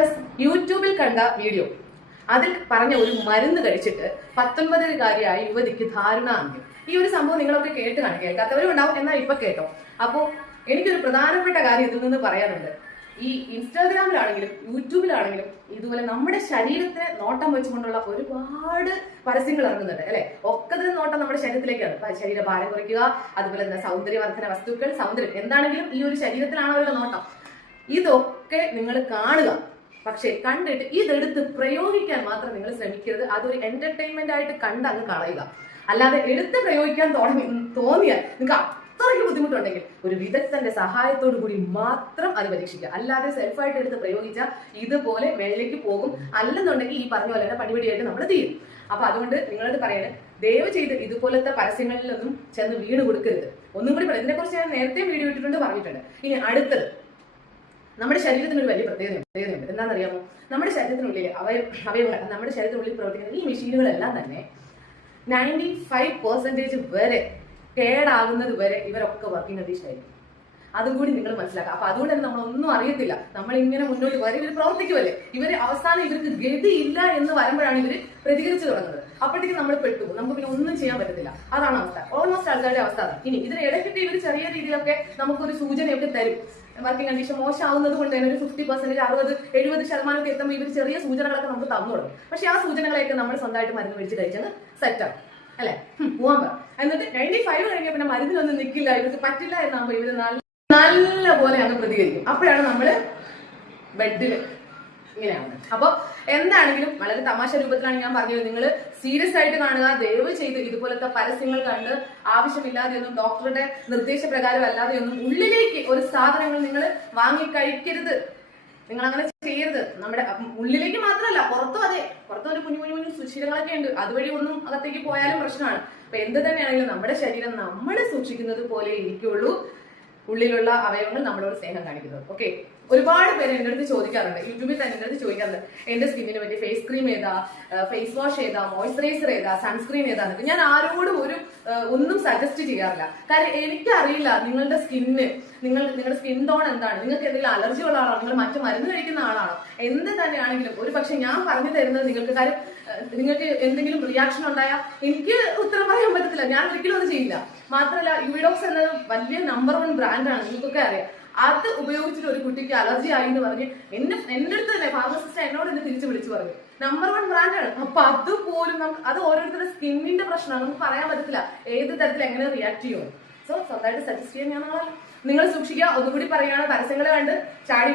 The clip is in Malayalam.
വ്യൂവേഴ്സ്, യൂട്യൂബിൽ കണ്ട വീഡിയോ, അതിൽ പറഞ്ഞ ഒരു മരുന്ന് കഴിച്ചിട്ട് 19-കാരിയായ യുവതിക്ക് ദാരുണാന്ത്യം. ഈ ഒരു സംഭവം നിങ്ങളൊക്കെ കേട്ട് കാണും, കേൾക്കാത്തവരും ഉണ്ടാവും, എന്നാൽ ഇപ്പൊ കേട്ടോ. അപ്പോ എനിക്കൊരു പ്രധാനപ്പെട്ട കാര്യം ഇതിൽ നിന്ന് പറയാനുണ്ട്. ഈ ഇൻസ്റ്റാഗ്രാമിലാണെങ്കിലും യൂട്യൂബിലാണെങ്കിലും ഇതുപോലെ നമ്മുടെ ശരീരത്തെ നോട്ടം വെച്ചുകൊണ്ടുള്ള ഒരുപാട് പരസ്യങ്ങൾ ഇറങ്ങുന്നുണ്ട് അല്ലെ. ഒക്കതിന് നോട്ടം നമ്മുടെ ശരീരത്തിലേക്കാണ്. ശരീരഭാരം കുറയ്ക്കുക, അതുപോലെ തന്നെ സൗന്ദര്യവർദ്ധന വസ്തുക്കൾ, സൗന്ദര്യം എന്താണെങ്കിലും ഈ ഒരു ശരീരത്തിലാണ് അവരുടെ നോട്ടം. ഇതൊക്കെ നിങ്ങൾ കാണുക, പക്ഷെ കണ്ടിട്ട് ഇതെടുത്ത് പ്രയോഗിക്കാൻ മാത്രം നിങ്ങൾ ശ്രമിക്കരുത്. അതൊരു എന്റർടൈൻമെന്റ് ആയിട്ട് കണ്ട് അങ്ങ് കളയുക. അല്ലാതെ എടുത്ത് പ്രയോഗിക്കാൻ തോന്നിയാൽ നിങ്ങൾക്ക് അത്രയ്ക്ക് ബുദ്ധിമുട്ടുണ്ടെങ്കിൽ ഒരു വിദഗ്ധന്റെ സഹായത്തോടു കൂടി മാത്രം അത് പരീക്ഷിക്കുക. അല്ലാതെ സെൽഫായിട്ട് എടുത്ത് പ്രയോഗിച്ചാൽ ഇതുപോലെ വെള്ളിലേക്ക് പോകും. അല്ലെന്നുണ്ടെങ്കിൽ ഈ പറഞ്ഞ പോലെ തന്നെ പടിപടിയായിട്ട് നമ്മൾ തീരും. അപ്പൊ അതുകൊണ്ട് നിങ്ങളത് പറയണേ, ദയവ് ചെയ്ത് ഇതുപോലത്തെ പരസ്യങ്ങളിലൊന്നും ചെന്ന് വീണ് കൊടുക്കരുത്. ഒന്നും കൂടി പറയാം, ഇതിനെക്കുറിച്ച് ഞാൻ നേരത്തെ വീഡിയോ ഇട്ടിട്ടുണ്ട്, പറഞ്ഞിട്ടുണ്ട്. ഇനി അടുത്തത്, നമ്മുടെ ശരീരത്തിന് ഒരു വലിയ പ്രത്യേകതയുണ്ട്. എന്താണെന്നറിയാമോ? നമ്മുടെ ശരീരത്തിനുള്ളിൽ അവയവങ്ങൾ, നമ്മുടെ ശരീരത്തിനുള്ളിൽ പ്രവർത്തിക്കുന്ന ഈ മെഷീനുകളെല്ലാം തന്നെ 95% വരെ കേടാകുന്നത് വരെ ഇവരൊക്കെ വർക്കിംഗ് കണ്ടീഷനായിരിക്കും. അതും കൂടി നിങ്ങൾ മനസ്സിലാക്കുക. അപ്പൊ അതുകൊണ്ട് തന്നെ നമ്മളൊന്നും അറിയത്തില്ല. നമ്മൾ ഇങ്ങനെ മുന്നോട്ട് വരെ ഇവർ പ്രവർത്തിക്കുമല്ലേ, ഇവര് അവസാനം ഇവർക്ക് ഗതിയില്ല എന്ന് വരുമ്പോഴാണ് ഇവര് പ്രതികരിച്ചു തുടങ്ങുന്നത്. അപ്പോഴത്തേക്ക് നമ്മൾ പെട്ടുപോകും, നമുക്ക് പിന്നെ ഒന്നും ചെയ്യാൻ പറ്റത്തില്ല. അതാണ് അവസ്ഥ. ഓൾമോസ്റ്റ് ആൾക്കാരുടെ അവസ്ഥ അതാണ്. ഇനി ഇതിന് ഇടയ്ക്കിട്ട് ഇവർ ചെറിയ രീതിയിലൊക്കെ നമുക്കൊരു സൂചനയൊക്കെ തരും. വർക്കിംഗ് കണ്ടീഷൻ മോശമാവുന്നത് കൊണ്ട് തന്നെ ഒരു 50%, 60-70% എത്തുമ്പോൾ ഇവർ ചെറിയ സൂചനകളൊക്കെ നമുക്ക് തന്നു തുടങ്ങും. പക്ഷെ ആ സൂചനകളെയൊക്കെ നമ്മൾ സ്വന്തമായിട്ട് മരുന്ന് മേടിച്ച് കഴിച്ചങ്ങ് സെറ്റാണ് അല്ലെ, പോവാൻ പറ. എന്നിട്ട് 95 കഴിഞ്ഞാൽ പിന്നെ മരുന്നിനൊന്നും നിൽക്കില്ല, ഇവർക്ക് പറ്റില്ല എന്നാകുമ്പോൾ ഇവര് നല്ല പോലെ അങ്ങ് പ്രതികരിക്കും. അപ്പോഴാണ് നമ്മള് ബെഡില് ഇങ്ങനെയാണ്. അപ്പൊ എന്താണെങ്കിലും വളരെ തമാശ രൂപത്തിലാണ് ഞാൻ പറഞ്ഞത്. നിങ്ങൾ സീരിയസ് ആയിട്ട് കാണുക. ദയവ് ചെയ്ത് ഇതുപോലത്തെ പരസ്യങ്ങൾ കണ്ട് ആവശ്യമില്ലാതെയൊന്നും, ഡോക്ടറുടെ നിർദ്ദേശപ്രകാരം അല്ലാതെയൊന്നും ഉള്ളിലേക്ക് ഒരു സാധനങ്ങൾ നിങ്ങൾ വാങ്ങി കഴിക്കരുത്. നിങ്ങൾ അങ്ങനെ ചെയ്യരുത്. നമ്മുടെ ഉള്ളിലേക്ക് മാത്രമല്ല, പുറത്തും അതെ. പുറത്തും ഒരു കുഞ്ഞു സുശീലങ്ങളൊക്കെ ഉണ്ട്. അതുവഴി ഒന്നും അകത്തേക്ക് പോയാലും പ്രശ്നമാണ്. അപ്പൊ എന്ത് തന്നെയാണെങ്കിലും നമ്മുടെ ശരീരം നമ്മൾ സൂക്ഷിക്കുന്നത് പോലെ ഇരിക്കുള്ളൂ ഉള്ളിലുള്ള അവയവങ്ങൾ നമ്മളോട് സ്നേഹം കാണിക്കുന്നത്. ഓക്കെ, ഒരുപാട് പേര് എന്റെ അടുത്ത് ചോദിക്കാറുണ്ട്, യൂട്യൂബിൽ തന്നെ എന്റെ അടുത്ത് ചോദിക്കാറുണ്ട്, എന്റെ സ്കിന്നിന് പറ്റിയ ഫേസ് ക്രീം ഏതാ, ഫേസ് വാഷ് ഏതാ, മോയ്സ്ചറൈസർ ഏതാ, സൺസ്ക്രീൻ ഏതാന്നൊക്കെ. ഞാൻ ആരോടും ഒന്നും സജസ്റ്റ് ചെയ്യാറില്ല. കാരണം എനിക്കറിയില്ല നിങ്ങളുടെ സ്കിന്നിന്, നിങ്ങളുടെ സ്കിൻ ടോൺ എന്താണ്, നിങ്ങൾക്ക് എന്തെങ്കിലും അലർജി ഉള്ള ആളാണോ, നിങ്ങൾ മറ്റു മരുന്ന് കഴിക്കുന്ന ആളാണോ, എന്ത് തന്നെയാണെങ്കിലും ഒരു പക്ഷെ ഞാൻ പറഞ്ഞു തരുന്നത് നിങ്ങൾക്ക് കാര്യം നിങ്ങൾക്ക് എന്തെങ്കിലും റിയാക്ഷൻ ഉണ്ടായാൽ എനിക്ക് ഉത്തരം പറയാൻ പറ്റത്തില്ല. ഞാൻ ഒരിക്കലും അത് ചെയ്യില്ല. മാത്രമല്ല യുവിഡോക്സ് എന്നത് വലിയ നമ്പർ 1 ബ്രാൻഡാണ്, നിങ്ങൾക്കൊക്കെ അറിയാം. അത് ഉപയോഗിച്ചിട്ട് ഒരു കുട്ടിക്ക് അലർജി ആയി എന്ന് പറഞ്ഞ് എന്റെ അടുത്ത് തന്നെ ഫാർമസിസ്റ്റ് എന്നോട് എന്നെ തിരിച്ചു വിളിച്ചു പറഞ്ഞു, നമ്പർ 1 ബ്രാൻഡാണ്. അപ്പൊ അതുപോലും അത് ഓരോരുത്തരുടെ സ്കിന്നിന്റെ പ്രശ്നമാണ്, നമുക്ക് പറയാൻ പറ്റത്തില്ല ഏത് തരത്തിൽ എങ്ങനെ റിയാക്ട് ചെയ്യുമോ. സോ സ്വന്തമായിട്ട് സജസ്റ്റ് ചെയ്യാൻ ഞാൻ നിങ്ങൾ സൂക്ഷിക്കുക. ഒന്നുകൂടി പറയുകയാണ്, പരസ്യങ്ങൾ കണ്ട് ചാടി